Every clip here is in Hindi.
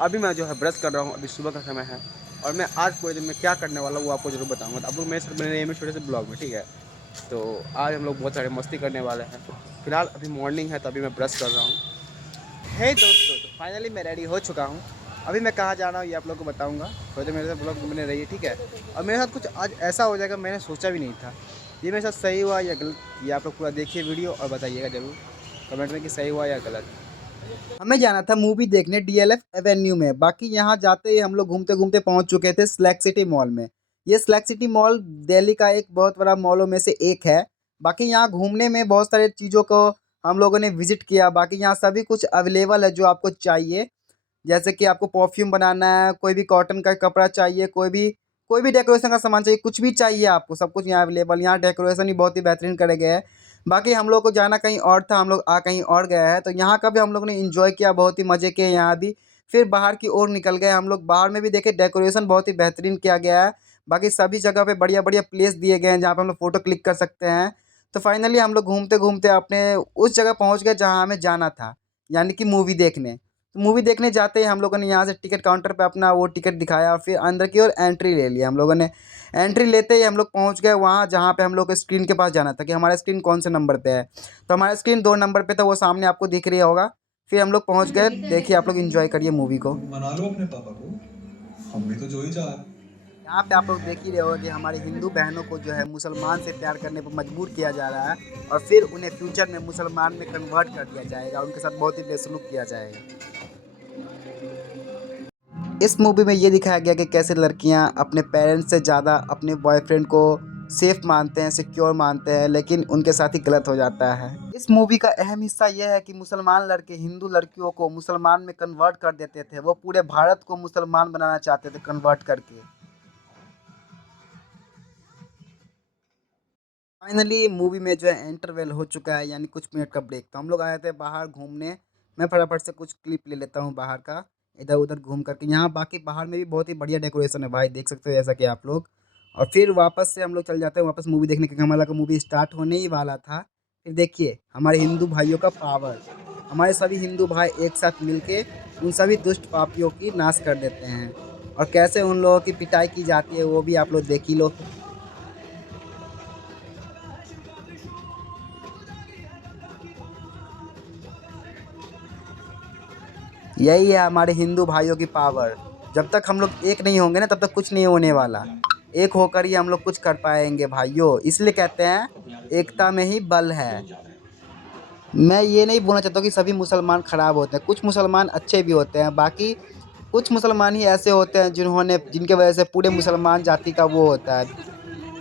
अभी मैं जो है ब्रश कर रहा हूँ, अभी सुबह का समय है और मैं आज पूरे दिन में क्या करने वाला हूँ वो आपको ज़रूर बताऊँगा। तो आप लोग मेरे साथ बने रहिए मेरे छोटे से ब्लॉग में, ठीक है? तो आज हम लोग बहुत सारे मस्ती करने वाले हैं। फिलहाल अभी मॉर्निंग है तो अभी मैं ब्रश कर रहा हूँ। हे दोस्तों, तो फाइनली मैं रेडी हो चुका हूँ। अभी मैं कहाँ जा रहा हूँ ये आप लोग को बताऊँगा। थोड़ी देर मेरे साथ ब्लॉग बने रहिए, ठीक है? और मेरे साथ कुछ आज ऐसा हो जाएगा मैंने सोचा भी नहीं था। ये मेरे साथ सही हुआ या गलत, ये आप लोग पूरा देखिए वीडियो और बताइएगा ज़रूर कमेंट में कि सही हुआ या गलत। हमें जाना था मूवी देखने डीएलएफ एवेन्यू में। बाकी यहाँ जाते ही हम लोग घूमते घूमते पहुँच चुके थे स्लैक सिटी मॉल में। ये स्लैक सिटी मॉल दिल्ली का एक बहुत बड़ा मॉलों में से एक है। बाकी यहाँ घूमने में बहुत सारे चीज़ों को हम लोगों ने विजिट किया। बाकी यहाँ सभी कुछ अवेलेबल है जो आपको चाहिए। जैसे कि आपको परफ्यूम बनाना है, कोई भी कॉटन का कपड़ा चाहिए, कोई भी डेकोरेशन का सामान चाहिए, कुछ भी चाहिए आपको, सब कुछ यहाँ अवेलेबल। यहाँ डेकोरेशन भी बहुत ही बेहतरीन करे गए हैं। बाकी हम लोग को जाना कहीं और था, हम लोग कहीं और गए हैं। तो यहाँ का भी हम लोग ने एंजॉय किया, बहुत ही मज़े किए यहाँ भी। फिर बाहर की ओर निकल गए हम लोग। बाहर में भी देखे डेकोरेशन बहुत ही बेहतरीन किया गया है। बाकी सभी जगह पे बढ़िया-बढ़िया प्लेस दिए गए हैं जहाँ पे हम लोग फ़ोटो क्लिक कर सकते हैं। तो फाइनली हम लोग घूमते-घूमते अपने उस जगह पहुँच गए जहाँ हमें जाना था, यानी कि मूवी देखने। तो मूवी देखने जाते ही हम लोगों ने यहाँ से टिकट काउंटर पे अपना वो टिकट दिखाया और फिर अंदर की ओर एंट्री ले लिया हम लोगों ने। एंट्री लेते ही हम लोग पहुँच गए वहाँ जहाँ पे हम लोग को स्क्रीन के पास जाना था कि हमारा स्क्रीन कौन से नंबर पे है। तो हमारा स्क्रीन 2 नंबर पे था, वो सामने आपको दिख रहा होगा। फिर हम लोग पहुँच गए, देखिए आप लोग एंजॉय करिए मूवी को। मना लो अपने पापा को। हम भी तो जो ही चाह रहे यहाँ पे आप लोग देख ही रहे होगे कि हमारी हिंदू बहनों को जो है मुसलमान से प्यार करने पर मजबूर किया जा रहा है और फिर उन्हें फ्यूचर में मुसलमान में कन्वर्ट कर दिया जाएगा, उनके साथ बहुत ही बेसलूक किया जाएगा। इस मूवी में ये दिखाया गया कि कैसे लड़कियां अपने पेरेंट्स से ज़्यादा अपने बॉयफ्रेंड को सेफ मानते हैं, सिक्योर मानते हैं, लेकिन उनके साथ ही गलत हो जाता है। इस मूवी का अहम हिस्सा यह है कि मुसलमान लड़के हिंदू लड़कियों को मुसलमान में कन्वर्ट कर देते थे। वो पूरे भारत को मुसलमान बनाना चाहते थे कन्वर्ट करके। फाइनली मूवी में जो है इंटरवल हो चुका है, यानी कुछ मिनट का ब्रेक। तो हम लोग आए थे बाहर घूमने। मैं फटाफट से कुछ क्लिप ले लेता हूँ बाहर का, इधर उधर घूम करके। यहाँ बाकी बाहर में भी बहुत ही बढ़िया डेकोरेशन है भाई, देख सकते हो जैसा कि आप लोग। और फिर वापस से हम लोग चल जाते हैं वापस मूवी देखने, क्योंकि हमारा का मूवी स्टार्ट होने ही वाला था। फिर देखिए हमारे हिंदू भाइयों का पावर, हमारे सभी हिंदू भाई एक साथ मिलके उन सभी दुष्ट पापियों की नाश कर देते हैं। और कैसे उन लोगों की पिटाई की जाती है वो भी आप लोग देख ही लो। यही है हमारे हिंदू भाइयों की पावर। जब तक हम लोग एक नहीं होंगे ना तब तक कुछ नहीं होने वाला। एक होकर ही हम लोग कुछ कर पाएंगे भाइयों, इसलिए कहते हैं एकता में ही बल है। मैं ये नहीं बोलना चाहता हूँ कि सभी मुसलमान खराब होते हैं, कुछ मुसलमान अच्छे भी होते हैं। बाकी कुछ मुसलमान ही ऐसे होते हैं जिनके वजह से पूरे मुसलमान जाति का वो होता है,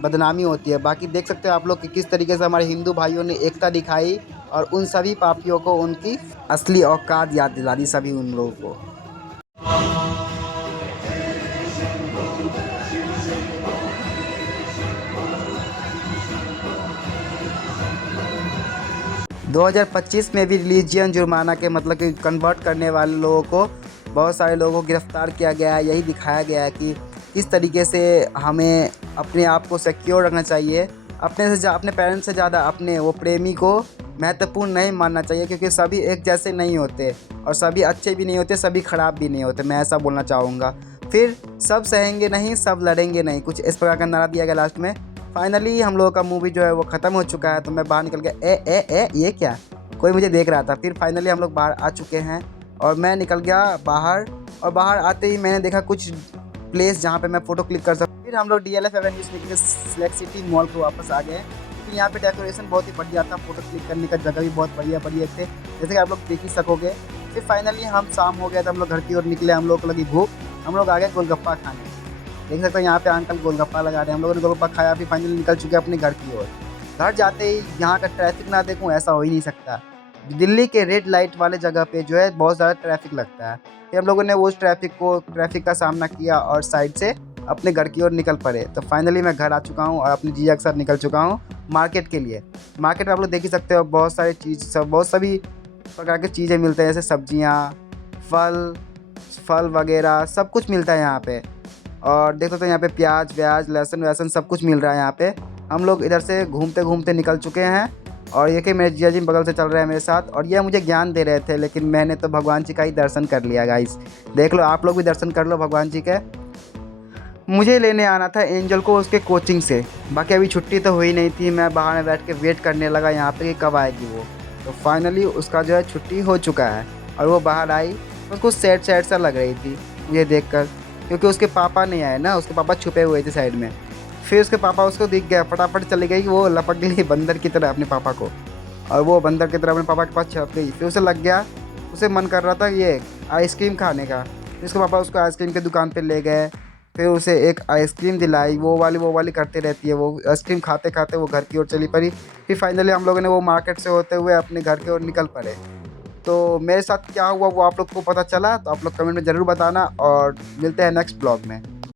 बदनामी होती है। बाकी देख सकते हो आप लोग कि किस तरीके से हमारे हिंदू भाइयों ने एकता दिखाई और उन सभी पापियों को उनकी असली औकात याद दिला दी, सभी उन लोगों को। 2025 में भी रिलीजियन जुर्माना के मतलब कि कन्वर्ट करने वाले लोगों को, बहुत सारे लोगों को गिरफ्तार किया गया है। यही दिखाया गया है कि किस तरीके से हमें अपने आप को सिक्योर रखना चाहिए। अपने पेरेंट्स से ज़्यादा अपने वो प्रेमी को महत्वपूर्ण नहीं मानना चाहिए, क्योंकि सभी एक जैसे नहीं होते और सभी अच्छे भी नहीं होते, सभी ख़राब भी नहीं होते। मैं ऐसा बोलना चाहूँगा। फिर सब सहेंगे नहीं, सब लड़ेंगे नहीं, कुछ इस प्रकार का नारा दिया गया लास्ट में। फाइनली हम लोगों का मूवी जो है वो ख़त्म हो चुका है। तो मैं बाहर निकल गया, ए ये क्या, कोई मुझे देख रहा था। फिर फाइनली हम लोग बाहर आ चुके हैं और मैं निकल गया बाहर। और बाहर आते ही मैंने देखा कुछ प्लेस जहाँ पे मैं फ़ोटो क्लिक कर सकूँ। फिर हम लोग डीएलएफ एवेन्यू से निकले सिलेक्ट सिटी मॉल को वापस आ गए, क्योंकि यहाँ पे डेकोरेशन बहुत ही बढ़िया था, फ़ोटो क्लिक करने का जगह भी बहुत बढ़िया बढ़िया थे, जैसे कि आप लोग देख ही सकोगे। फिर फाइनली हम शाम हो गया तो हम लोग घर की ओर निकले। हम लोग को लगी भूख, हम लोग आ गए गोलगप्पा खाने। देख सकते हैं यहाँ पे अंकल गोलगप्पा लगा रहे हैं। हम लोगों ने गोलगप्पा खाया, फिर फाइनली निकल चुके हैं अपने घर की ओर। घर जाते ही यहाँ का ट्रैफिक ना देखूँ ऐसा हो ही नहीं सकता। दिल्ली के रेड लाइट वाले जगह पे जो है बहुत ज़्यादा ट्रैफिक लगता है। फिर हम लोगों ने उस ट्रैफिक का सामना किया और साइड से अपने घर की ओर निकल पड़े। तो फाइनली मैं घर आ चुका हूँ और अपनी जीजा के साथ निकल चुका हूँ मार्केट के लिए। मार्केट में आप लोग देख ही सकते हो बहुत सारी बहुत सभी प्रकार की चीज़ें मिलते हैं, जैसे सब्जियाँ, फल वगैरह सब कुछ मिलता है यहाँ पे। और देख सकते हो यहाँ पे प्याज व्याज लहसुन वहसुन सब कुछ मिल रहा है यहाँ पे। हम लोग इधर से घूमते घूमते निकल चुके हैं और ये कि मेरे जिया जी बगल से चल रहे हैं मेरे साथ और ये मुझे ज्ञान दे रहे थे, लेकिन मैंने तो भगवान जी का ही दर्शन कर लिया गाइस। देख लो, आप लोग भी दर्शन कर लो भगवान जी के। मुझे लेने आना था एंजल को उसके कोचिंग से, बाकी अभी छुट्टी तो हुई नहीं थी। मैं बाहर में बैठ के वेट करने लगा यहाँ पे कि कब आएगी वो। तो फाइनली उसका जो है छुट्टी हो चुका है और वो बाहर आई। उसको सैड सैड सा लग रही थी मुझे देखकर, क्योंकि उसके पापा नहीं आए ना, उसके पापा छुपे हुए थे साइड में। फिर उसके पापा उसको दिख गया, फटाफट चली गई वो, लपक गई बंदर की तरह अपने पापा को, और वो बंदर की तरह अपने पापा के पास छप गई। फिर उसे लग गया, उसे मन कर रहा था ये आइसक्रीम खाने का। फिर उसके पापा उसको आइसक्रीम की दुकान पे ले गए, फिर उसे एक आइसक्रीम दिलाई। वो वाली करती रहती है वो। आइसक्रीम खाते खाते वो घर की ओर चली पड़ी। फिर फाइनली हम लोगों ने वो मार्केट से होते हुए अपने घर की ओर निकल पड़े। तो मेरे साथ क्या हुआ वो आप लोग को पता चला तो आप लोग कमेंट में ज़रूर बताना, और मिलते हैं नेक्स्ट ब्लॉग में।